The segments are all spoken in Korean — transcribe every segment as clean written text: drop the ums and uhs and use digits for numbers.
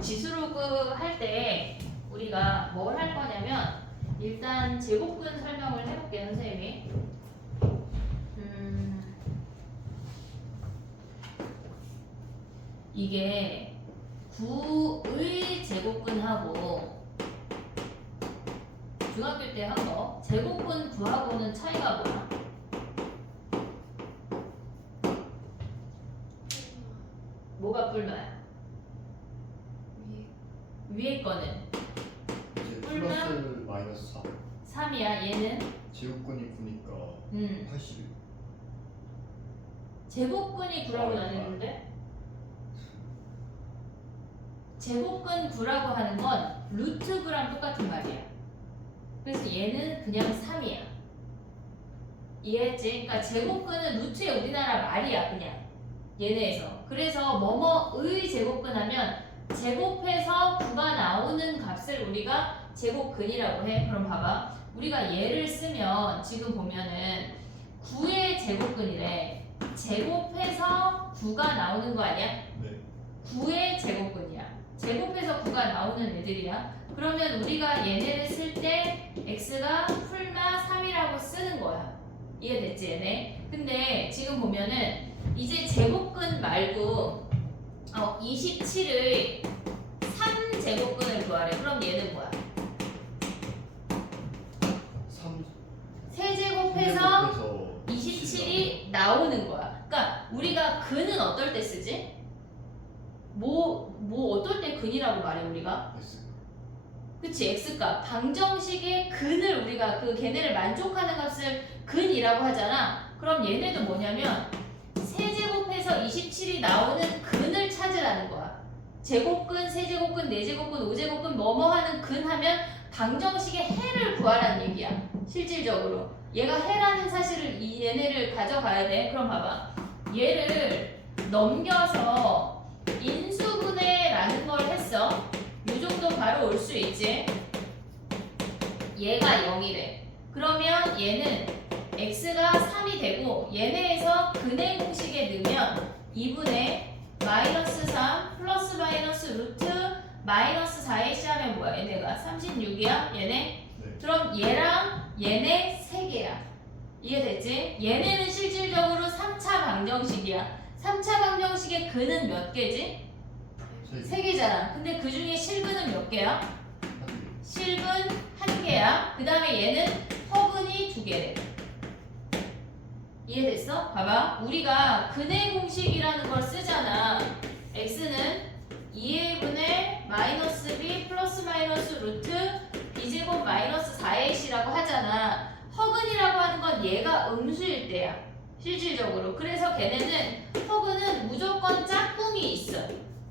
지수로그 할 때 우리가 뭘 할 거냐면 일단 제곱근 설명을 해볼게요, 선생님이. 이게 9의 제곱근하고 중학교 때 한 거 제곱근 9하고는 차이가 뭐야? 뭐가 뿔마야? 위에 거는 이제 뿔마? 플러스 마이너스 3 3이야. 얘는 제곱근이 9니까 80 제곱근이 9라고 나뉘는데 제곱근 9라고 하는 건 루트 9랑 똑같은 말이야. 그래서 얘는 그냥 3이야. 이해했지? 그러니까 제곱근은 루트의 우리나라 말이야, 그냥 얘네에서. 그래서 뭐뭐의 제곱근 하면 제곱해서 9가 나오는 값을 우리가 제곱근이라고 해. 그럼 봐봐. 우리가 얘를 쓰면 지금 보면은 9의 제곱근이래. 제곱해서 9가 나오는 거 아니야? 네. 9의 제곱근이야. 제곱해서 9가 나오는 애들이야. 그러면 우리가 얘네를 쓸 때 x가 풀마 3이라고 쓰는 거야. 이해됐지 얘네? 근데 지금 보면은 이제 제곱근 말고 27의 3제곱근을 구하래. 그럼 얘는 뭐야? 3 세제곱해서 27이 나오는 거야. 그러니까 우리가 근은 어떨 때 쓰지? 뭐 어떨 때 근이라고 말해 우리가? S 그치, x값. 방정식의 근을 우리가 그 걔네를 만족하는 값을 근이라고 하잖아. 그럼 얘네도 뭐냐면 세제곱해서 27이 나오는 근을 찾으라는 거야. 제곱근, 세제곱근, 네제곱근, 오제곱근 뭐뭐 하는 근 하면 방정식의 해를 구하라는 얘기야. 실질적으로. 얘가 해라는 사실을 얘네를 가져가야 돼. 그럼 봐봐. 얘를 넘겨서 인수분해라는 걸 했어. 이 정도 바로 올 수 있지. 얘가 0이래. 그러면 얘는 x가 3이 되고 얘네에서 근의 공식에 넣으면 2분의 마이너스 3 플러스 마이너스 루트 마이너스 4에 시하면 뭐야? 얘네가 36이야? 얘네? 네. 그럼 얘랑 얘네 3개야. 이해됐지? 얘네는 실질적으로 3차 방정식이야. 3차 방정식의 근은 몇 개지? 3개잖아. 근데 그 중에 실근은 몇 개야? 실근 1개야. 그 다음에 얘는 허근이 2개래. 이해됐어? 봐봐. 우리가 근의 공식이라는 걸 쓰잖아. x는 2a분의 마이너스 b 플러스 마이너스 루트 b제곱 마이너스 4ac라고 하잖아. 허근이라고 하는 건 얘가 음수일 때야. 실질적으로. 그래서 걔네는 허근은 무조건 짝꿍이 있어.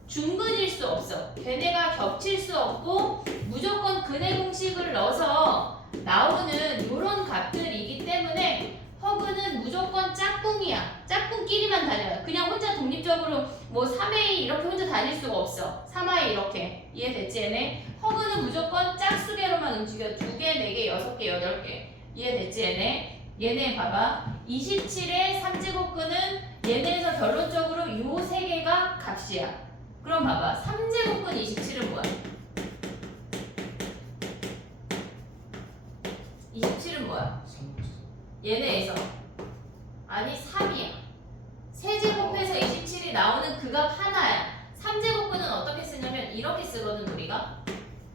중근일 수 없어. 걔네가 겹칠 수 없고 무조건 근의 공식을 넣어서 나오는 이런 값들이기 때문에 허근은 무조건 짝꿍이야. 짝꿍끼리만 다녀요. 그냥 혼자 독립적으로 뭐 3A 이렇게 혼자 다닐 수가 없어. 3I 이렇게. 이해됐지 얘네? 허근은 무조건 짝수계로만 움직여. 2개, 4개, 6개, 8개. 이해됐지 얘네? 얘네 봐봐. 27의 3제곱근은 얘네에서 결론적으로 요 3개가 값이야. 그럼 봐봐. 3제곱근 27은 뭐야? 27은 뭐야? 3 얘네에서 아니 3이야. 세제곱해서 27이 나오는 그 값 하나야. 3제곱근은 어떻게 쓰냐면 이렇게 쓰거든 우리가.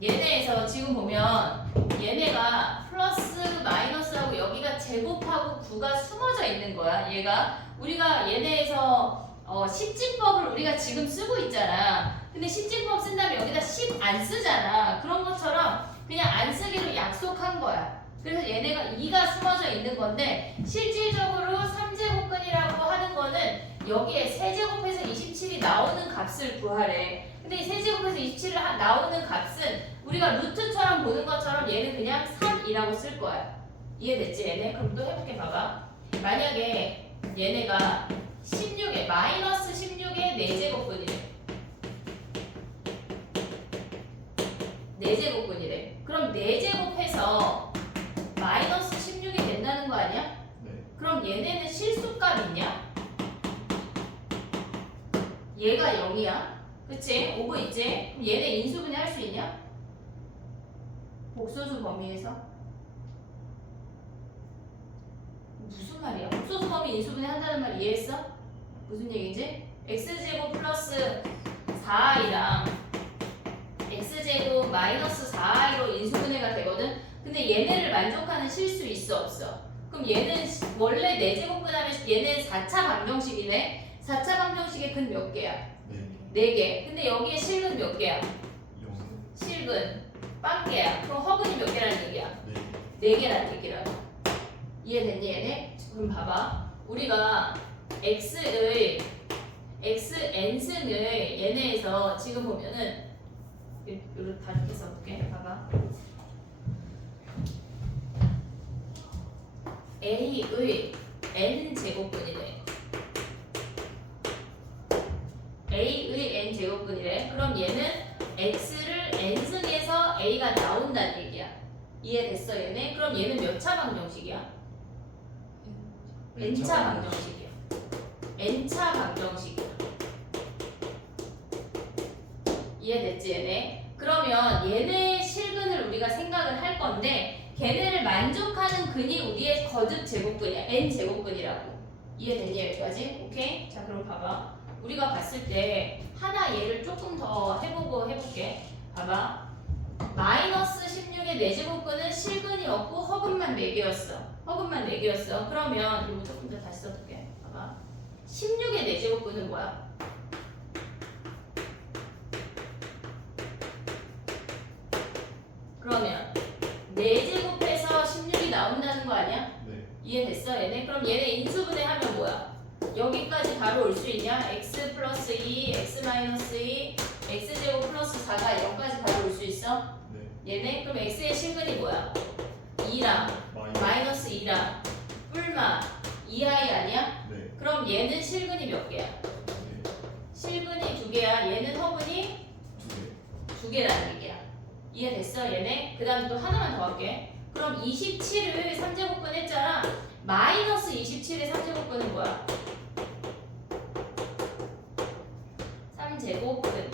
얘네에서 지금 보면 얘네가 플러스 마이너스하고 여기가 제곱하고 9가 숨어져 있는 거야. 얘가 우리가 얘네에서 10진법을 우리가 지금 쓰고 있잖아. 근데 10진법 쓴다면 여기다 10 안 쓰잖아. 그런 것처럼 그냥 안 쓰기로 약속한 거야. 그래서 얘네가 2가 숨어져 있는 건데 실질적으로 3제곱근이라고 하는 거는 여기에 세제곱해서 27이 나오는 값을 구하래. 근데 이 세제곱해서 27이 나오는 값은 우리가 루트처럼 보는 것처럼 얘는 그냥 3이라고 쓸 거야. 이해됐지 얘네? 그럼 또 해볼게 봐봐. 만약에 얘네가 16에 마이너스 16의 4제곱근이래. 4제곱근이래. 그럼 4제곱해서 마이너스 16이 된다는 거 아니야? 네. 그럼 얘네는 실수값 있냐? 얘가 0이야. 그치? 오고 있지? 그럼 얘네 인수분해 할 수 있냐? 복소수 범위에서? 무슨 말이야? 복소수 범위 인수분해 한다는 말 이해했어? 무슨 얘기지? x제곱 플러스 4i랑 x제곱 마이너스 4i로 인수분해가 되거든? 근데 얘네를 만족하는 실수 있어 없어? 그럼 얘는 원래 4제곱분 하면 얘는 4차 방정식이네? 4차 방정식의 근 몇 개야? 네. 4개. 근데 여기에 실근 몇 개야? 0. 실근 빵 개야. 그럼 허근이 몇 개라는 얘기야? 네. 4개라는 얘기라고. 이해됐니 얘네? 그럼 봐봐. 우리가 x의 xn승을 얘네에서 지금 보면은 이렇게 다 이렇게 써볼게. 봐봐. a의 n 제곱분이래. a의 n 제곱분이래. 그럼 얘는 x를 n승에서 a가 나온다는 얘기야. 이해됐어 얘네? 그럼 얘는 몇 차 방정식이야? n차 방정식이야. n차 방정식이야. 이해됐지 얘네? 그러면 얘네 실근을 우리가 생각을 할 건데 걔네를 만족하는 근이 우리의 거듭 제곱근이야. n 제곱근이라고. 이해됐니 여기까지? 오케이? 자 그럼 봐봐. 우리가 봤을 때 하나 얘를 조금 더 해볼게. 봐봐. 마이너스 16의 4제곱근은 실근이 없고 허근만 4개였어. 허근만 4개였어. 그러면 이거 조금 더 다시 써볼게. 봐봐. 16의 4제곱근은 뭐야? 그러면 4제곱해서 16이 나온다는 거 아니야? 네. 이해됐어 얘네? 그럼 얘네 인수분해 하면 뭐야? 여기까지 바로 올 수 있냐? x 플러스 2, x 마이너스 2, x제곱 플러스 4가 0까지 바로 올 수 있어? 네. 얘네? 그럼 x의 실근이 뭐야? 2랑 마이너스 2랑 뿔마 2i 아니야? 네. 그럼 얘는 실근이 몇 개야? 네. 실근이 2개야. 얘는 허근이 2개. 2개라는 얘기야. 이해됐어 얘네? 그 다음 또 하나만 더 할게. 그럼 27을 3제곱근 했잖아. 마이너스 27의 3제곱근은 뭐야? 3제곱근.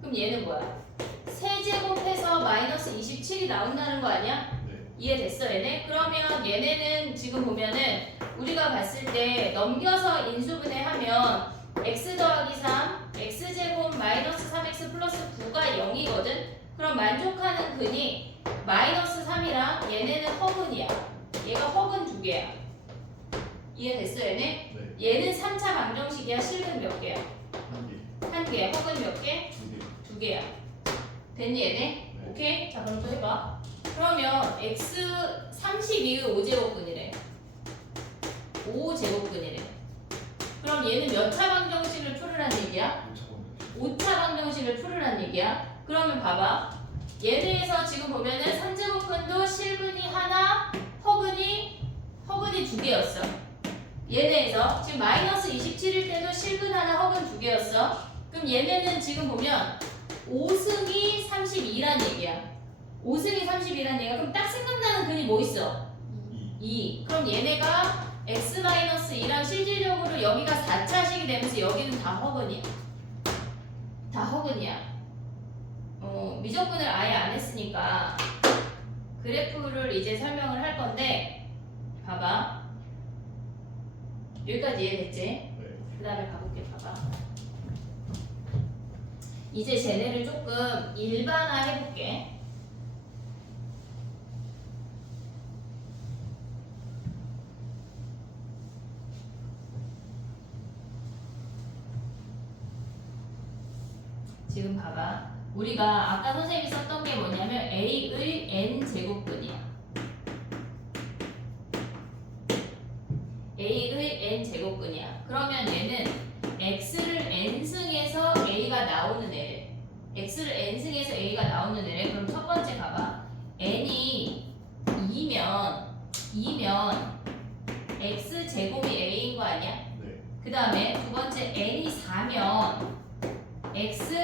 그럼 얘는 뭐야? 세제곱해서 마이너스 27이 나온다는 거 아니야? 네. 이해됐어 얘네? 그러면 얘네는 지금 보면은 우리가 봤을 때 넘겨서 인수분해 하면 x 더하기 3, x제곱 마이너스 3x 플러스 9가 0이거든? 그럼 만족하는 근이 마이너스 3이랑 얘네는 허근이야. 얘가 허근 2개야. 이해됐어 얘네? 네. 얘는 3차 방정식이야. 실근 몇 개야? 1개. 1개. 허근 몇 개? 2개. 2개야. 됐니 얘네? 네. 오케이? 자 그럼 또 해봐. 그러면 x 32의 5제곱근이래. 5제곱근이래. 그럼 얘는 몇 차 방정식을 풀으란 얘기야? 5차 방정식을 풀으란 얘기야. 그러면 봐봐. 얘네에서 지금 보면은 3제곱근도 실근이 하나, 허근이 2개였어. 얘네에서 지금 마이너스 27일 때도 실근 하나, 허근 2개였어. 그럼 얘네는 지금 보면 5승이 32란 얘기야. 5승이 32란 얘기야. 그럼 딱 생각나는 근이 뭐 있어? 2. 그럼 얘네가 x-2랑 실질적으로 여기가 4차식이 되면서 여기는 다 허근이야. 다 허근이야. 미적분을 아예 안 했으니까 그래프를 이제 설명을 할 건데 봐봐. 여기까지 이해됐지? 네. 그 다음에 가볼게. 봐봐. 이제 쟤네를 조금 일반화 해볼게. 지금 봐봐. 우리가 아까 선생님이 썼던 게 뭐냐면 A의 N제곱근이야. A의 N제곱근이야. 그러면 얘는 X를 N승에서 A가 나오는 애래. X를 N승에서 A가 나오는 애래. 그럼 첫 번째 봐봐. N이 2면 X제곱이 A인 거 아니야? 네. 그 다음에 두 번째 N이 4면 X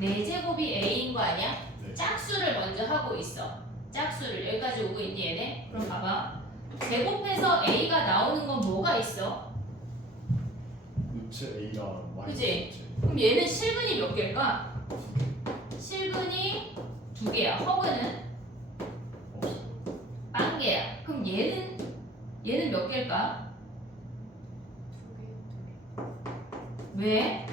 4제곱이 A인 거 아니야? 네. 짝수를 먼저 하고 있어. 짝수를 여기까지 오고 있니 얘네? 그럼 봐봐. 제곱해서 A가 나오는 건 뭐가 있어? 루트 A가 마이너스 그치? 루트. 그럼 얘는 실근이 몇 개일까? 실근이 2개야. 허근은 없어. 1개야. 그럼 얘는 몇 개일까? 2개. 왜?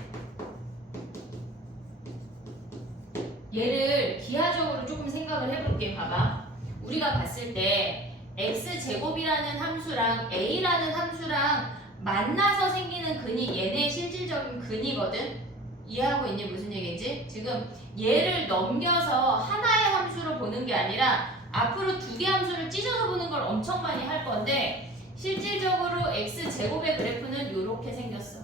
얘를 기하적으로 조금 생각을 해볼게. 봐봐. 우리가 봤을 때 x제곱이라는 함수랑 a라는 함수랑 만나서 생기는 근이 얘네의 실질적인 근이거든. 이해하고 있니? 무슨 얘기인지? 지금 얘를 넘겨서 하나의 함수로 보는 게 아니라 앞으로 2개 함수를 찢어서 보는 걸 엄청 많이 할 건데 실질적으로 x제곱의 그래프는 요렇게 생겼어.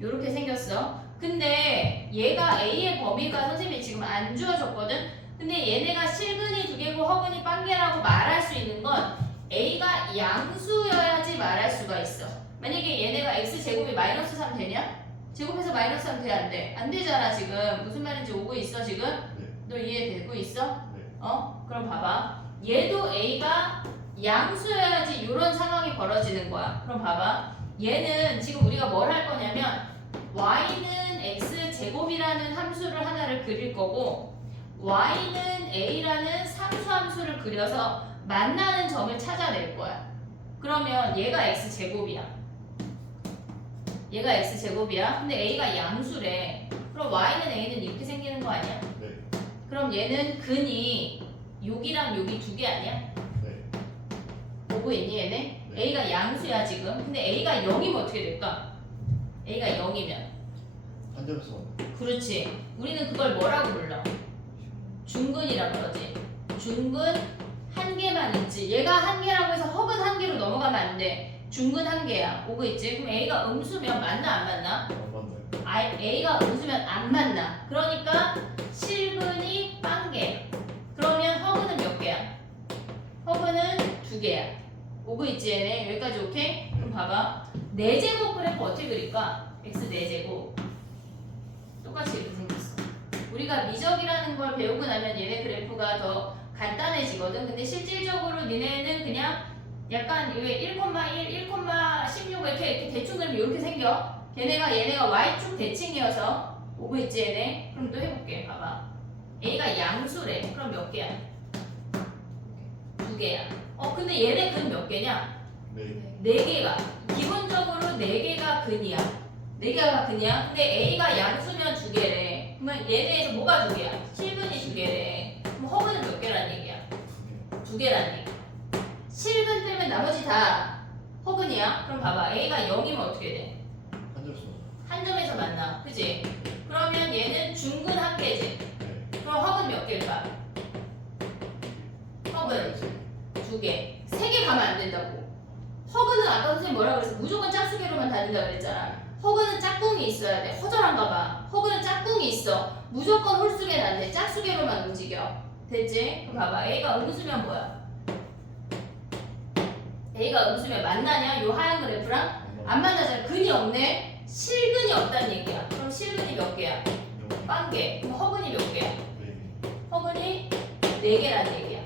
요렇게 생겼어. 근데 얘가 a의 범위가 선생님이 지금 안 주어졌거든. 근데 얘네가 실근이 2개고 허근이 1개라고 말할 수 있는 건 a가 양수여야지 말할 수가 있어. 만약에 얘네가 x제곱이 -3 되냐? 제곱해서 -3 돼? 안 돼? 안 되잖아 지금. 무슨 말인지 오고 있어 지금? 네. 너 이해되고 있어? 네. 그럼 봐봐. 얘도 a가 양수여야지 이런 상황이 벌어지는 거야. 그럼 봐봐. 얘는 지금 우리가 뭘 할 거냐면 y는 x제곱이라는 함수를 하나를 그릴 거고 y는 a라는 상수함수를 그려서 만나는 점을 찾아낼 거야. 그러면 얘가 x제곱이야. 얘가 x제곱이야. 근데 a가 양수래. 그럼 y는 a는 이렇게 생기는 거 아니야? 네. 그럼 얘는 근이 여기랑 여기 2개 아니야? 네. 보고 있니 얘네? 네. a가 양수야 지금. 근데 a가 0이면 어떻게 될까? a가 0이면 한 점에서 그렇지. 우리는 그걸 뭐라고 불러? 중근이라 그러지. 중근 한 개만 있지. 얘가 한 개라고 해서 허근 한 개로 넘어가면 안 돼. 중근 한 개야. 오고 있지? 그럼 a가 음수면 맞나 안 맞나? 안 맞나요? a가 음수면 안 맞나? 그러니까 실근이 1개. 그러면 허근은 몇 개야? 허근은 2개야. 오고 있지 얘네? 여기까지 오케이? 그럼 봐봐. 4제곱 그래프 어떻게 그릴까? x 4제곱. 똑같이 이렇게 생겼어. 우리가 미적이라는 걸 배우고 나면 얘네 그래프가 더 간단해지거든. 근데 실질적으로 니네는 그냥 약간 왜 1,1, 1,16 이렇게 대충 그리면 이렇게 생겨. 얘네가 y축 대칭이어서 오고 있지 얘네. 그럼 또 해볼게. 봐봐. a가 양수래. 그럼 몇 개야? 2개야. 근데 얘네 근 몇 개냐? 네. 4개가. 기본적으로 4개가 근이야. 4개가 근이야. 근데 a가 양수면 2개래. 그러면 얘네에서 뭐가 2개야? 실근이 2개래. 그럼 허근은 몇 개란 얘기야? 2개란 얘기. 실근 빼면 나머지 다 허근이야. 그럼 봐봐. a가 0이면 어떻게 돼? 한 점에서 한 점에서 만나. 그지? 그러면 얘는 중근 한 개지. 네. 그럼 허근 몇 개일까? 허근 2개. 3개 가면 안 된다고. 허근은 아까 선생님 뭐라 그랬어? 무조건 짝수개로만 다닌다 그랬잖아. 허근은 짝꿍이 있어야 돼. 허전한가 봐. 허근은 짝꿍이 있어. 무조건 홀수개는 안 돼. 짝수개로만 움직여. 됐지? 그럼 봐봐. a가 음수면 뭐야? a가 음수면 만나냐? 요 하얀 그래프랑? 안 만나잖아. 근이 없네? 실근이 없다는 얘기야. 그럼 실근이 몇 개야? 1개. 그럼 허근이 몇 개야? 허근이 4개라는 얘기야.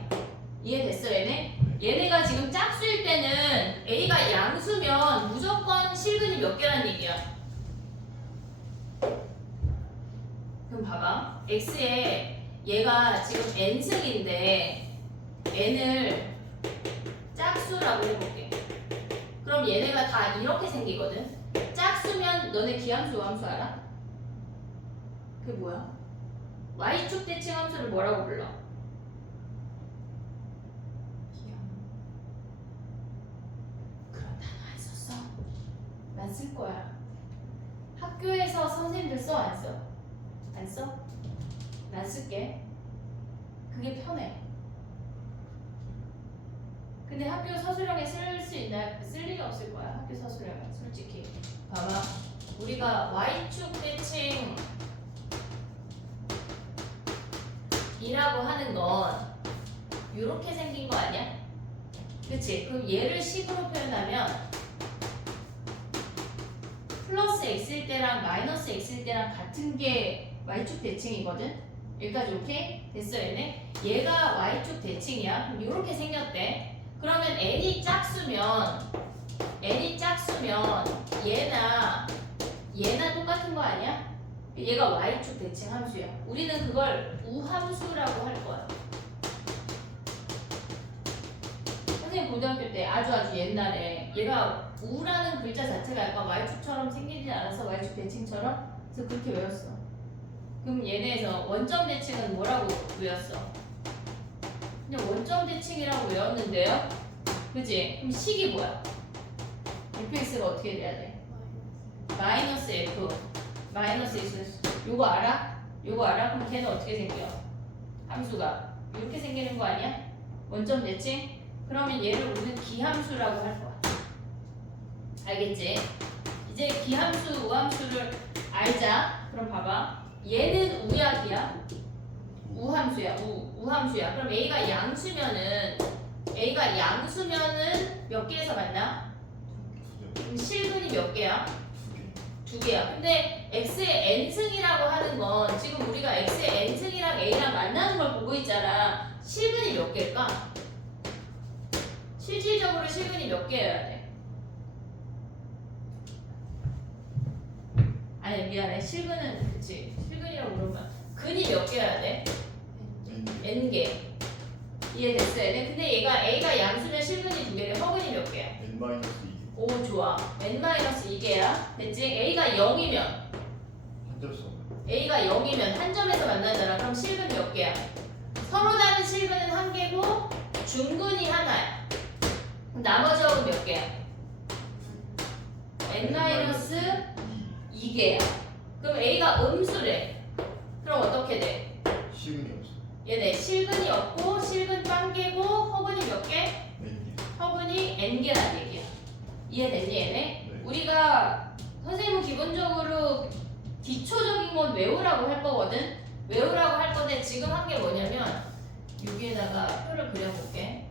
이해됐어 얘네? 얘네가 지금 짝수일 때는 a가 양수면 무조건 실근이 몇 개라는 얘기야. 그럼 봐봐. x에 얘가 지금 n승인데 n을 짝수라고 해볼게. 그럼 얘네가 다 이렇게 생기거든. 짝수면 너네 기함수 함수 알아? 그게 뭐야? y축 대칭 함수를 뭐라고 불러? 그런 단어 안 썼어? 난 쓸 거야. 학교에서 선생님들 써? 안 써? 안 써? 난 쓸게. 그게 편해. 근데 학교 서술형에 쓸 수 있나? 쓸 리가 없을 거야. 학교 서술형에 솔직히. 봐봐. 우리가 y축 대칭 이라고 하는 건 이렇게 생긴 거 아니야? 그치? 그럼 얘를 식으로 표현하면 플러스 x일 때랑 마이너스 x일 때랑 같은 게 y축 대칭이거든? 여기까지 오케이? 됐어 얘네? 얘가 y축 대칭이야. 그럼 이렇게 생겼대. 그러면 n이 짝수면 얘나 똑같은 거 아니야? 얘가 y축 대칭 함수야. 우리는 그걸 우함수라고 할 거야. 선생님 고등학교 때 아주 옛날에 얘가 우라는 글자 자체가 약간 y축처럼 생기지 않아서 y축 대칭처럼 그래서 그렇게 외웠어. 그럼 얘네에서 원점 대칭은 뭐라고 외웠어? 그냥 원점 대칭이라고 외웠는데요. 그지? 그럼 식이 뭐야? fx가 어떻게 돼야 돼? 마이너스 f 마이너스 x 요거 알아? 요거 알아? 그럼 걔는 어떻게 생겨? 함수가 이렇게 생기는 거 아니야? 원점 대칭? 그러면 얘를 우리는 기함수라고 할 거야. 알겠지? 이제 기함수, 우함수를 알자. 그럼 봐봐. 얘는 우야, 기야? 우함수야, 우함수야. 그럼 A가 양수면은 몇 개에서 만나? 그럼 실근이 몇 개야? 두 개야. 근데 x의 n승이라고 하는 건 지금 우리가 x의 n승이랑 a랑 만나는 걸 보고 있잖아. 실근이 몇 개일까? 실질적으로 실근이 몇 개여야 돼? 아니 미안해. 실근은 그치. 실근이라고 그러면 근이 몇 개여야 돼? n개. 이해됐어? 근데 얘가 a가 양수면 실근이 두 개래. 허근이 몇 개야? n-2개. 오 좋아. n-2개야. 됐지? a가 0이면 한접수. a가 0이면 한 점에서 만나잖아. 그럼 실근 몇 개야? 서로 다른 실근은 한 개고 중근이 하나야. 그럼 나머지 합은 몇 개야? n-2개야. 그럼 a가 음수래. 그럼 어떻게 돼? 시근이 없어. 얘네 실근이 없고 실근 빵개고 허근이 몇 개? n-개. 허근이 n개라는 얘기야. 이해됐니 얘네? 네. 우리가 선생님은 기본적으로 기초적인 건 외우라고 할 거거든. 외우라고 할 건데 지금 한 게 뭐냐면 여기에다가 표를 그려볼게.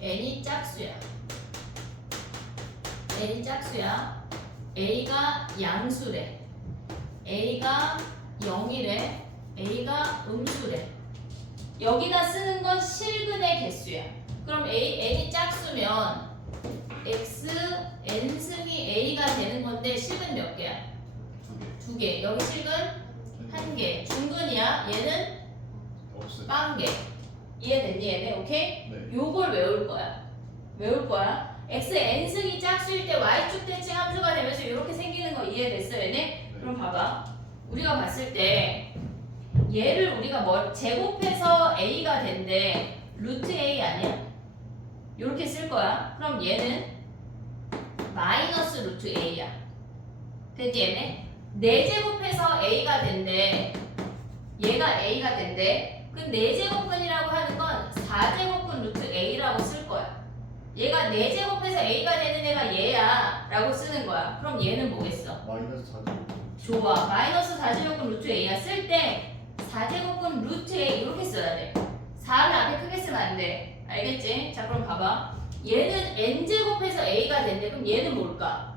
n이 짝수야. n이 짝수야. a가 양수래. a가 0이래. a가 음수래. 여기다 쓰는 건 실근의 개수야. 그럼 n이 짝수면 x n승이 a가 되는 건데 실근 몇 개야? 두 개. 여기 실근 한 개. 중근이야. 얘는 없어. 빵개. 이해됐니 얘네? 오케이? 네. 요걸 외울 거야. 외울 거야. x n승이 짝수일 때 y축 대칭 함수가 되면서 이렇게 생기는 거 이해됐어 얘네? 네. 그럼 봐봐. 우리가 봤을 때 얘를 우리가 뭘 제곱해서 a가 된대. 루트 a 아니야? 이렇게 쓸 거야. 그럼 얘는 마이너스 루트 a야. 됐지 얘네? 4제곱해서 a가 된대. 얘가 a가 된대. 그 4제곱근이라고 하는 건 4제곱근 루트 a라고 쓸 거야. 얘가 4제곱해서 a가 되는 애가 얘야 라고 쓰는 거야. 그럼 얘는 뭐겠어? 마이너스 4제곱. 좋아. 마이너스 4제곱근 루트 a야. 쓸 때 4제곱근 루트 a 이렇게 써야 돼. 4는 앞에 크게 쓰면 안 돼. 알겠지? 자 그럼 봐봐. 얘는 n제곱해서 a가 된대. 그럼 얘는 뭘까?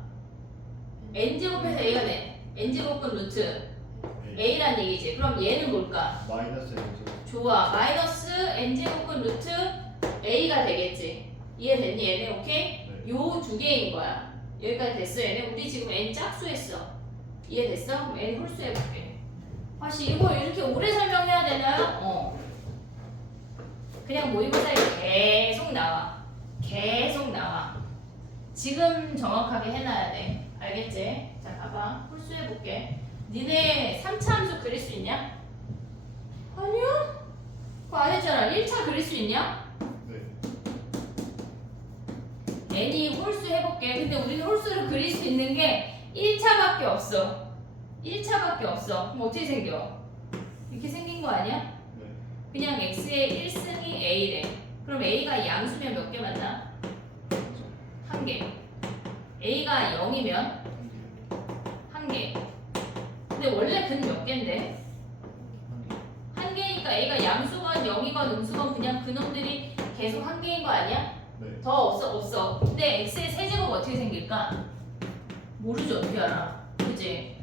n제곱해서 a가 돼. n제곱근 루트 a란 얘기지. 그럼 얘는 뭘까? 마이너스 n-제곱. 좋아. 마이너스 n제곱근 루트 a가 되겠지. 이해됐니 얘네? 오케이? 네. 요 두 개인 거야. 여기까지 됐어 얘네? 우리 지금 n 짝수 했어. 이해됐어? 그럼 n 홀수 해볼게. 아씨 이거 이렇게 오래 설명해야 되나요? 그냥 모의고사에 계속 나와. 계속 나와. 지금 정확하게 해놔야 돼. 알겠지? 자 봐봐. 홀수 해볼게. 니네 3차 함수 그릴 수 있냐? 아니야? 그거 안 했잖아. 1차 그릴 수 있냐? 네. n이 홀수 해볼게. 근데 우리는 홀수를 그릴 수 있는 게 1차밖에 없어. 1차밖에 없어. 그럼 어떻게 생겨? 이렇게 생긴 거 아니야? 네. 그냥 x의 1승이 a래. 그럼 a가 양수면 몇 개 만나? 한 개. a가 0이면 한 개. 근데 원래 근 몇 개인데? 한 개니까 a가 양수건 0이건 음수건 그냥 그놈들이 계속 한 개인 거 아니야? 네. 더 없어 없어. 근데 x의 세제곱 어떻게 생길까? 모르지 어떻게 알아? 그지?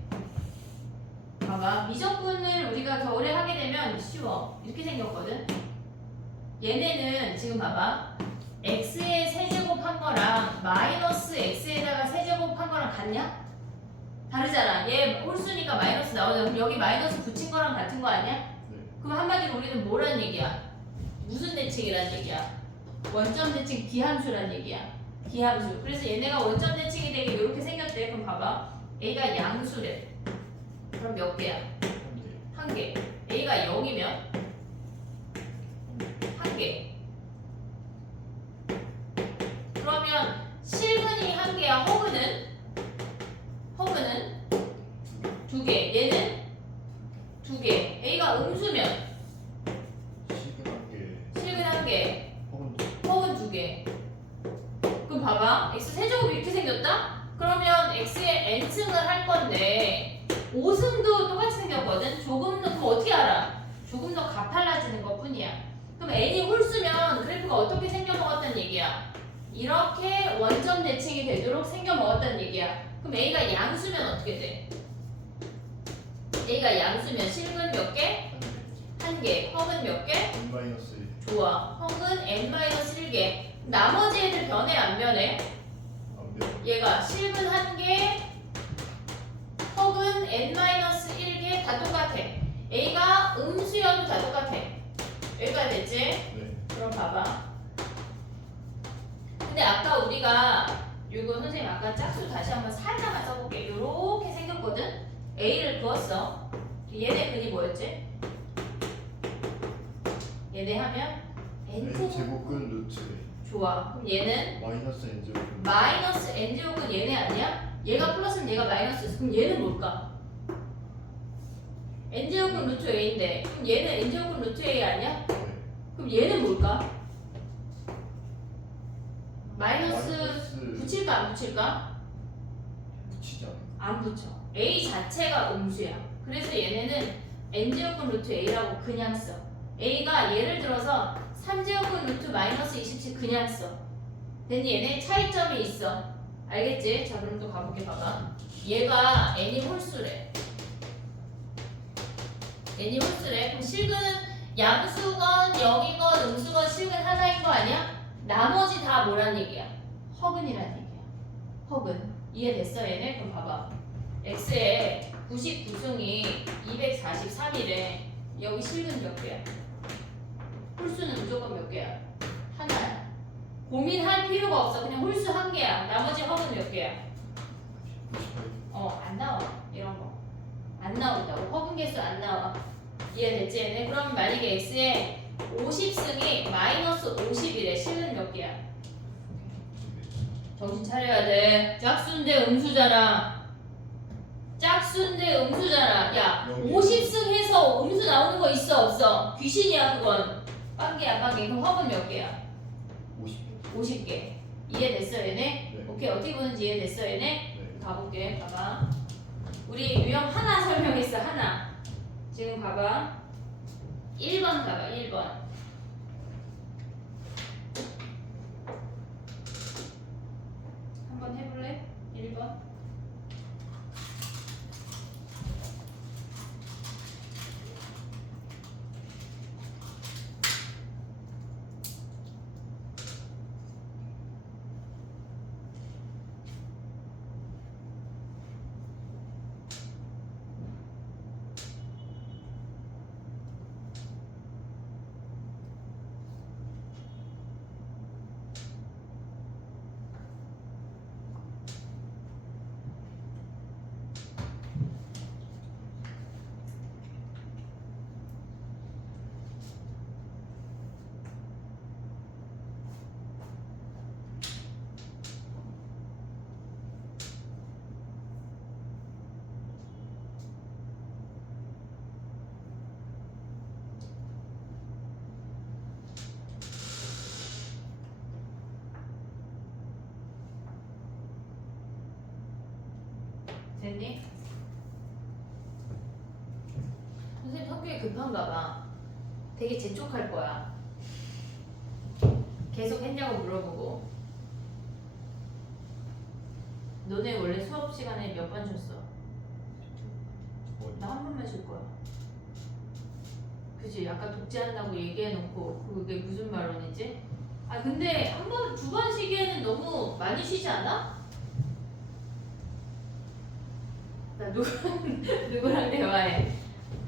봐봐. 미적분을 우리가 겨울에 하게 되면 쉬워. 이렇게 생겼거든. 얘네는 지금 봐봐. x의 세제곱 한 거랑 마이너스 x에다가 세제곱 한 거랑 같냐? 다르잖아. 얘 홀수니까 마이너스 나오잖아. 그럼 여기 마이너스 붙인 거랑 같은 거 아니야? 네. 그럼 한마디로 우리는 뭐란 얘기야? 무슨 대칭이란 얘기야? 원점 대칭 기함수란 얘기야. 기함수. 그래서 얘네가 원점 대칭이 되게 이렇게 생겼대. 그럼 봐봐. A가 양수래. 그럼 몇 개야? 한 개. A가 0이면 한 개. 그러면 실근이 한 개야. 허그는 두 개. 얘는 두 개. A가 음수면 식은 한 개. 실근 한 개. 혹은 허그는 두 개. 그럼 봐봐. x 세제곱이 이렇게 생겼다? 그러면 x의 n승을 할 건데 5승도 똑같이 생겼거든? 조금 더, 그럼 어떻게 알아? 조금 더 가팔라지는 것 뿐이야. 그럼 n이 홀수면 그래프가 어떻게 생겨먹었다는 얘기야? 이렇게 원점 대칭이 되도록 생겨먹었다는 얘기야. 그럼 a가 양수면 어떻게 돼? a가 양수면 실근 몇 개? 한 개. 허근 몇 개? n 마이너스 1. 좋아. 허근 n-1개. 나머지 애들 변해 안 변해? 안 돼요. 얘가 실근 한 개, 허근 n-1개 다 똑같아. A가 음수여도 다 똑같아. 여기까지 됐지? 네. 그럼 봐봐. 근데 아까 우리가 이거 선생님 아까 짝수 다시 한번 살짝만 써볼게. 요렇게 생겼거든? A를 그었어. 얘네 근이 뭐였지? 얘네 하면 n n제곱. 제곱근 루트 A. 좋아. 그럼 얘는 마이너스 n 제곱근. 마이너스 n제곱은 얘네 아니야? 얘가 플러스면 얘가 마이너스. 그럼 얘는 뭘까? n제곱은 루트 a인데 그럼 얘는 n제곱은 루트 a 아니야? 네. 그럼 얘는 뭘까? 마이너스 붙일까 안 붙일까? 붙이지 않아요. 안 붙여. a 자체가 음수야. 그래서 얘네는 n제곱은 루트 a라고 그냥 써. a가 예를 들어서 3제곱은 루트 마이너스 27 그냥 써. 근데 얘네 차이점이 있어. 알겠지? 자 그럼 또 가볼게. 봐봐. 얘가 n이 홀수래. n이 홀수래. 그럼 실근은 양수건 0이건 음수건 실근 하나인 거 아니야? 나머지 다 뭐란 얘기야? 허근이란 얘기야. 허근. 이해됐어 얘네? 그럼 봐봐. x의 99승이 243이래. 여기 실근 몇 개야? 홀수는 무조건 몇 개야? 하나야. 고민할 필요가 없어. 그냥 홀수 한 개야. 나머지 허근 몇 개야? 98. 안 나와. 이런 거. 안 나온다고. 허근 개수 안 나와. 이해됐지 얘네? 그럼 만약에 x의 50승이 마이너스 50이래. 실근 몇 개야? 정신 차려야 돼. 짝수인데 음수잖아. 짝수인데 음수잖아. 야, 여기. 50승 해서 음수 나오는 거 있어 없어? 귀신이야 그건. 빵개야 빵개. 그럼 허근 몇 개야? 50. 50개. 이해됐어 얘네? 네. 오케이 어떻게 보는지 이해됐어 얘네? 네. 가볼게. 봐봐. 우리 유형 하나 설명했어 하나. 지금 봐봐. 1번 가봐 1번. 한번 해볼래? 1번. 됐니? 선생님 성격이 급한가 봐. 되게 재촉할 거야. 계속 했냐고 물어보고. 너네 원래 수업 시간에 몇 번 줬어? 나 한 번만 줄 거야. 그치? 아까 독재한다고 얘기해놓고 그게 무슨 말론이지? 아 근데 한 번, 두 번 쉬기에는 너무 많이 쉬지 않아? 누구랑 대화해?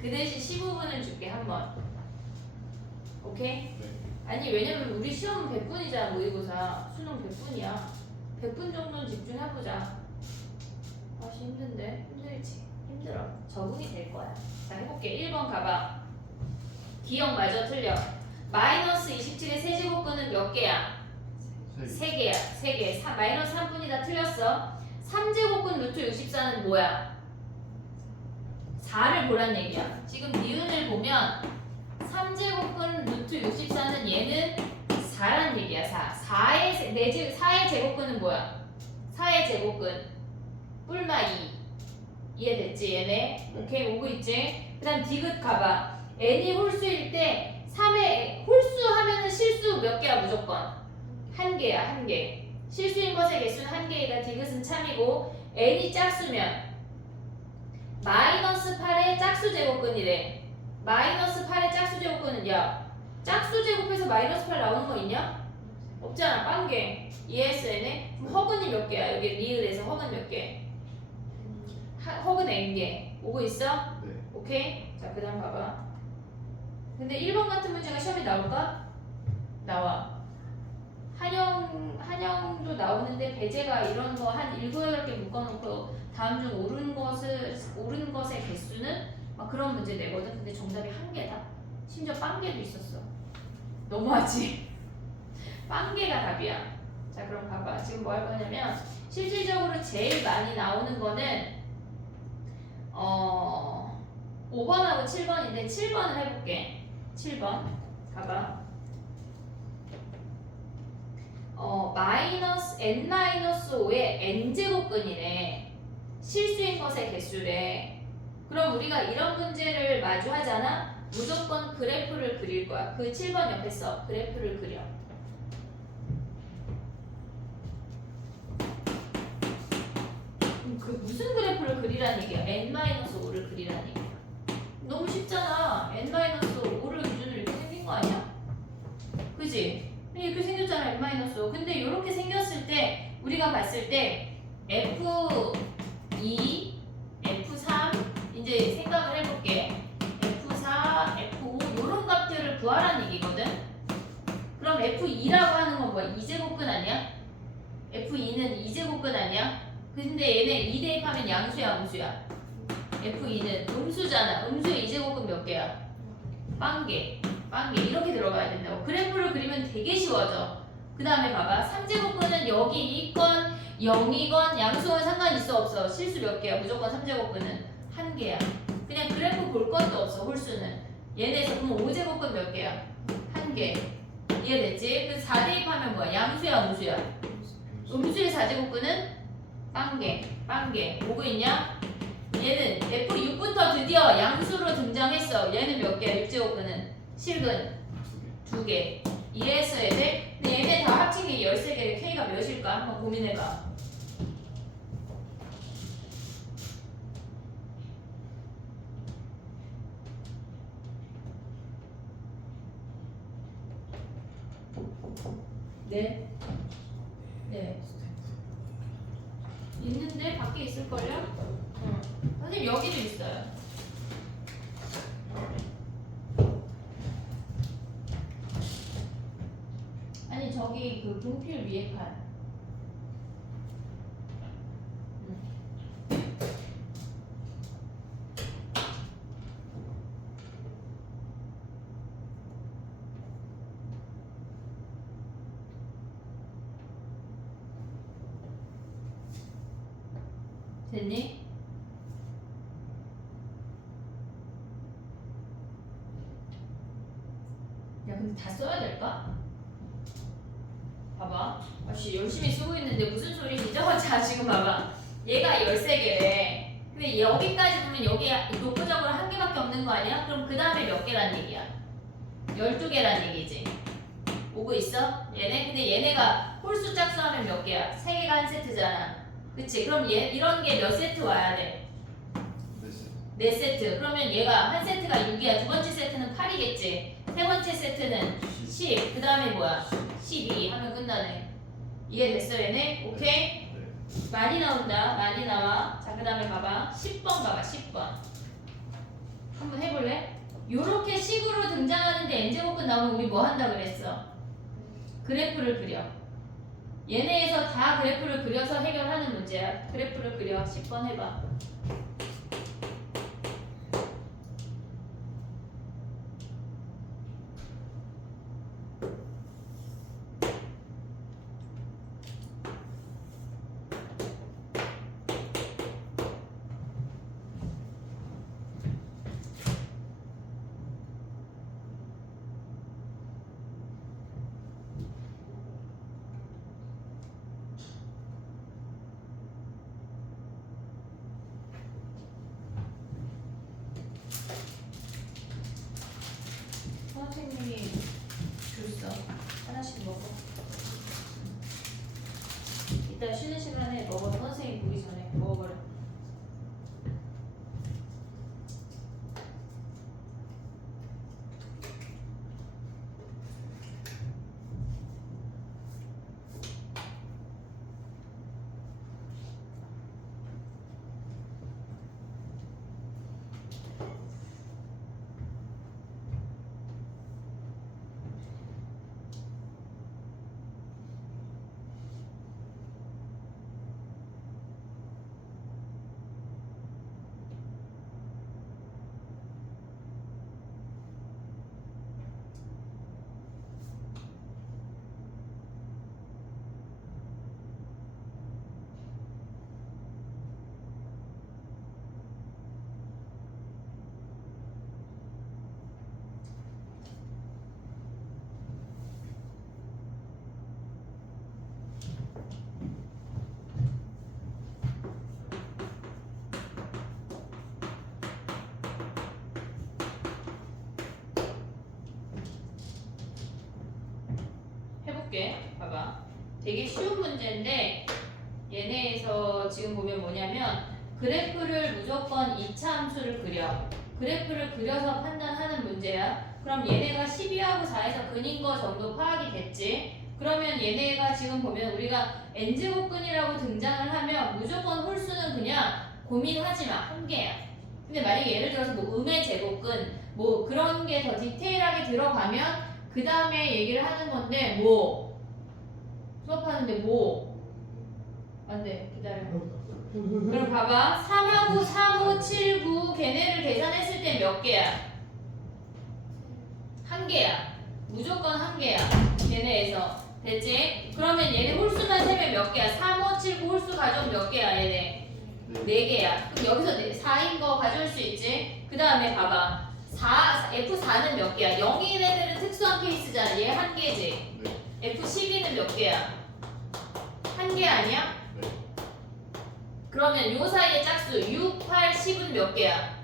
그 대신 15분은 줄게 한 번. 오케이? 네. 아니 왜냐면 우리 시험은 100분이잖아. 모의고사 수능 100분이야. 100분 정도는 집중해보자. 아씨 힘든데? 힘들지? 힘들어. 적응이 될 거야. 자 해볼게. 1번 가봐. 기억 마저 틀려. 마이너스 27의 세제곱근은 몇 개야? 3개야. 3개. 마이너스 3분이 다 틀렸어. 3제곱근 루트 64는 뭐야? 4를 보란 얘기야. 지금 니은을 보면 3제곱근 루트 64는 얘는 4란 얘기야. 4의 제곱근은 뭐야? 4의 제곱근 뿔마 2 이해됐지 얘네? 오케이 오고 있지? 그 다음 디귿 가봐. n이 홀수일 때 3의 홀수 하면은 실수 몇 개야 무조건? 1개야 1개. 실수인 것의 개수는 1개이다. 디귿은 참이고 n이 짝수면 마이너스 8의 짝수 제곱근이래. 마이너스 8의 짝수 제곱근은 야 짝수 제곱해서 마이너스 8 나오는 거 있냐? 없잖아. 빵개. 이해했어 얘네? 그럼 허근이 몇 개야? 여기 리을에서 허근 몇 개? 허근 n개. 오고 있어? 네. 오케이? 자 그 다음 봐봐. 근데 1번 같은 문제가 시험에 나올까? 나와. 한영도 나오는데 배제가 이런 거 한 7, 8개 묶어놓고 다음 중 옳은 것의 개수는 막 그런 문제 내거든. 근데 정답이 1개다. 심지어 빵개도 있었어. 너무하지? 빵개가 답이야. 자 그럼 봐봐. 지금 뭐 할 거냐면 실질적으로 제일 많이 나오는 거는 5번하고 7번인데 7번을 해볼게. 7번 가봐. 마이너스 n-5의 n제곱근이래. 실수인 것의 개수래. 그럼 우리가 이런 문제를 마주하잖아? 무조건 그래프를 그릴 거야. 그 7번 옆에 써. 그래프를 그려. 그 무슨 그래프를 그리라는 얘기야? n-5를 그리라는 얘기야. 너무 쉽잖아. n-5를 기준으로 이렇게 생긴 거 아니야? 그지? 이렇게 생겼잖아. n-5. 근데 이렇게 생겼을 때 우리가 봤을 때 F2, F3 이제 생각을 해볼게. F4, F5 이런 값들을 구하라는 얘기거든. 그럼 F2라고 하는 건 뭐야? 2제곱근 아니야? F2는 2제곱근 아니야? 근데 얘네 2 대입하면 양수야 음수야? F2는 음수잖아. 음수의 2제곱근 몇 개야? 빵개. 빵개 이렇게 들어가야 된다고. 그래프를 그리면 되게 쉬워져. 그 다음에 봐봐. 3제곱근은 여기 있건 0이건 양수건 상관 있어 없어? 실수 몇 개야? 무조건 3제곱근은 1개야. 그냥 그래프 볼 것도 없어. 홀수는 얘네에서. 그럼 5제곱근 몇 개야? 1개. 이해됐지? 그래서 4 대입하면 뭐야? 양수야 음수야? 음수의 4제곱근은 빵개. 빵개. 오고 있냐? 얘는 F6부터 드디어 양수로 등장했어. 얘는 몇 개야? 6제곱근은 실근 2개. 이해했어야 돼? 근데 얘네 다 합친 게 13개래. K가 몇일까? 한번 고민해봐. 네? 네. 있는데 밖에 있을걸요? 선생님 여기도 있어요. 아니 저기 그 분필 위에 칸. 됐니? 야 근데 다 써야 될까? 봐봐. 아씨 열심히 쓰고 있는데 무슨 소리시죠? 자 지금 봐봐. 얘가 13개래. 근데 여기까지 보면 여기에 독보적으로 1개밖에 없는 거 아니야? 그럼 그 다음에 몇 개란 얘기야? 12개란 얘기지. 오고 있어? 얘네? 근데 얘네가 홀수 짝수하면 몇 개야? 3개가 한 세트잖아. 그치? 그럼 이런 게 몇 세트 와야 돼? 4세트. 그러면 얘가 한 세트가 6이야. 두 번째 세트는 8이겠지. 세 번째 세트는 10. 그 다음에 뭐야? 12 하면 끝나네. 이해됐어 얘네? 오케이? 많이 나온다. 많이 나와. 자, 그 다음에 봐봐. 10번 봐봐. 10번. 한번 해볼래? 요렇게 식으로 등장하는데 n제곱근 나오면 우리 뭐 한다 그랬어? 그래프를 그려. 얘네에서 다 그래프를 그려서 해결하는 문제야. 그래프를 그려. 10번 해봐. 선생님이 줬어. 하나씩 먹어. 이따 쉬는 시간에 먹어. 선생님 보기 전에 먹어버려. 해볼게. 봐봐. 되게 쉬운 문제인데 얘네에서 지금 보면 뭐냐면 그래프를 무조건 이차함수를 그려. 그래프를 그려서 판단하는 문제야. 그럼 얘네가 12하고 4에서 근인 거 정도 파악이 됐지? 그러면 얘네가 지금 보면 우리가 n제곱근이라고 등장을 하면 무조건 홀수는 그냥 고민하지 마. 한 개야. 근데 만약에 예를 들어서 뭐 음의 제곱근 뭐 그런 게 더 디테일하게 들어가면 그 다음에 얘기를 하는 건데 뭐 수업하는데 뭐 안돼 기다려. 그럼 봐봐 3하고 3, 5, 7, 9 걔네를 계산했을 때 몇 개야? 한 개야. 무조건 한 개야. 얘네에서 됐지? 그러면 얘네 홀수만 세면 몇 개야? 3, 5, 7, 9 홀수 가져오면 몇 개야 얘네? 4개야. 그럼 여기서 4인 거 가져올 수 있지? 그 다음에 봐봐 F4는 몇 개야? 0인 애들은 특수한 케이스잖아. 얘 한 개지? 네. F12는 몇 개야? 한 개 아니야? 네. 그러면 요 사이의 짝수 6, 8, 10은 몇 개야?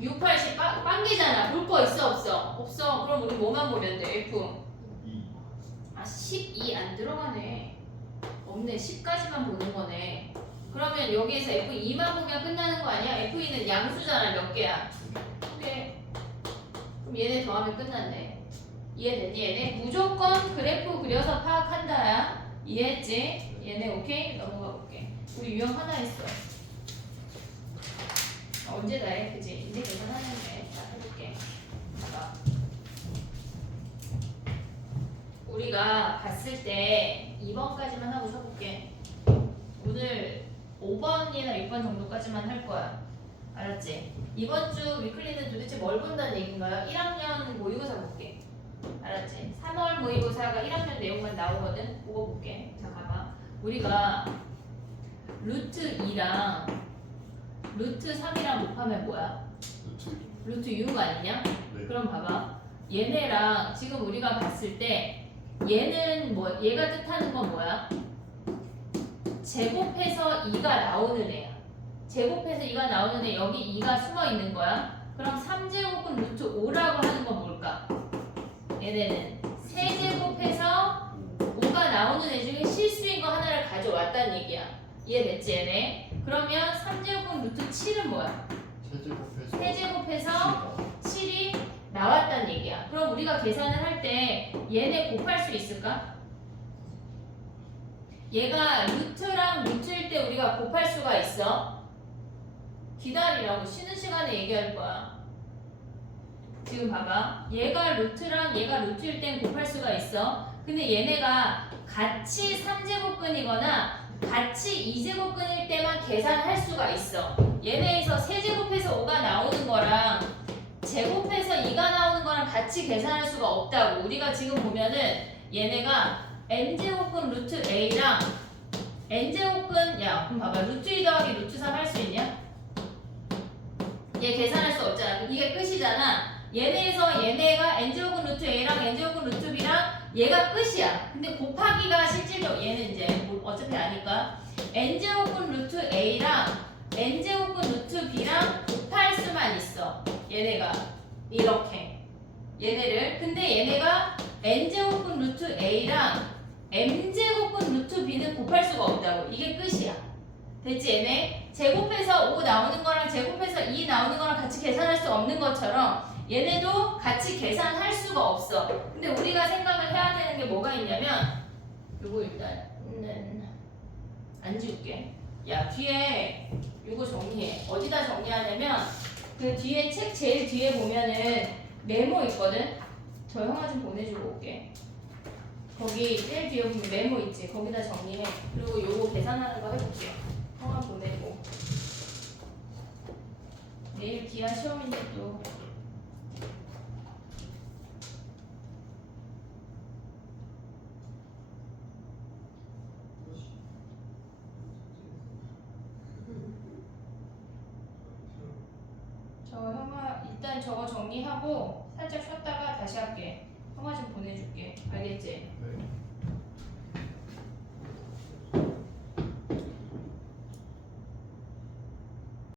6, 8, 10 빵개잖아. 볼 거 있어 없어? 없어. 그럼 우리 뭐만 보면 돼? F 2. 아 12 안 들어가네. 없네. 10까지만 보는 거네. 그러면 여기에서 F2만 보면 끝나는 거 아니야? F2는 양수잖아. 몇 개야? 2개. 그럼 얘네 더하면 끝났네. 이해됐니? 얘네 무조건 그래프 그려서 파악한다야. 이해했지? 얘네 오케이? 넘어가 볼게. 우리 유형 하나 했어. 언제 다 해? 그지? 이제 계산하는데. 자, 해볼게. 봐봐. 우리가 봤을 때 2번까지만 하고 써볼게. 오늘 5번이나 6번 정도까지만 할 거야. 알았지? 이번 주 위클리는 도대체 뭘 본다는 얘기인가요? 1학년 모의고사 볼게. 알았지? 3월 모의고사가 1학년 내용만 나오거든? 그거 볼게. 자, 봐봐. 우리가 루트 2랑 루트 3이랑 곱하면 뭐야? 루트 6 아니냐? 네. 그럼 봐봐. 얘네랑 지금 우리가 봤을 때 얘는 뭐 얘가 뜻하는 건 뭐야? 제곱해서 2가 나오는 애야. 제곱해서 2가 나오는 애 여기 2가 숨어 있는 거야. 그럼 3제곱은 루트 5라고 하는 건 뭘까? 얘네는 세제곱해서 5가 나오는 애 중에 실수인 거 하나를 가져왔다는 얘기야. 이해됐지 얘네? 그러면 3제곱은 루트 7은 뭐야? 세제곱해서 세제곱해서 7이 나왔다는 얘기야. 그럼 우리가 계산을 할 때 얘네 곱할 수 있을까? 얘가 루트랑 루트일 때 우리가 곱할 수가 있어. 기다리라고. 쉬는 시간에 얘기할 거야. 지금 봐봐. 얘가 루트랑 얘가 루트일 땐 곱할 수가 있어. 근데 얘네가 같이 3제곱근이거나 같이 2제곱근일 때만 계산할 수가 있어. 얘네에서 세제곱해서 5가 나오는 거랑 제곱해서 2가 나오는 거랑 같이 계산할 수가 없다고. 우리가 지금 보면은 얘네가 n제곱근 루트 a랑 n제곱근, 야 그럼 봐봐. 루트 2 더하기 루트 3 할 수 있냐? 얘 계산할 수 없잖아. 이게 끝이잖아. 얘네에서 얘네가 n제곱근 루트 a랑 n제곱근 루트 b랑 얘가 끝이야. 근데 곱하기가 실질적으로 얘는 이제 뭐 어차피 아니까 n제곱근 루트 a랑 n제곱근 루트 b랑 곱할 수만 있어. 얘네가 이렇게 얘네를. 근데 얘네가 n제곱근 루트 a랑 m제곱근 루트 b는 곱할 수가 없다고. 이게 끝이야. 됐지? 얘네 제곱해서 5 나오는 거랑 제곱해서 2 나오는 거랑 같이 계산할 수 없는 것처럼 얘네도 같이 계산할 수가 없어. 근데 우리가 생각을 해야 되는 게 뭐가 있냐면 요거 일단 안 지울게. 야 뒤에 요거 정리해. 어디다 정리하냐면 그 뒤에 책 제일 뒤에 보면은 메모 있거든. 저 형아 좀 보내주고 올게. 거기 제일 뒤에 보면 메모 있지. 거기다 정리해. 그리고 요거 계산하는 거 해볼게. 형아 보내고. 내일 기한 시험인데 또 저 형아 일단 저거 정리하고 살짝 쉬었다가 다시 할게. 형아 좀 보내줄게. 알겠지? 네.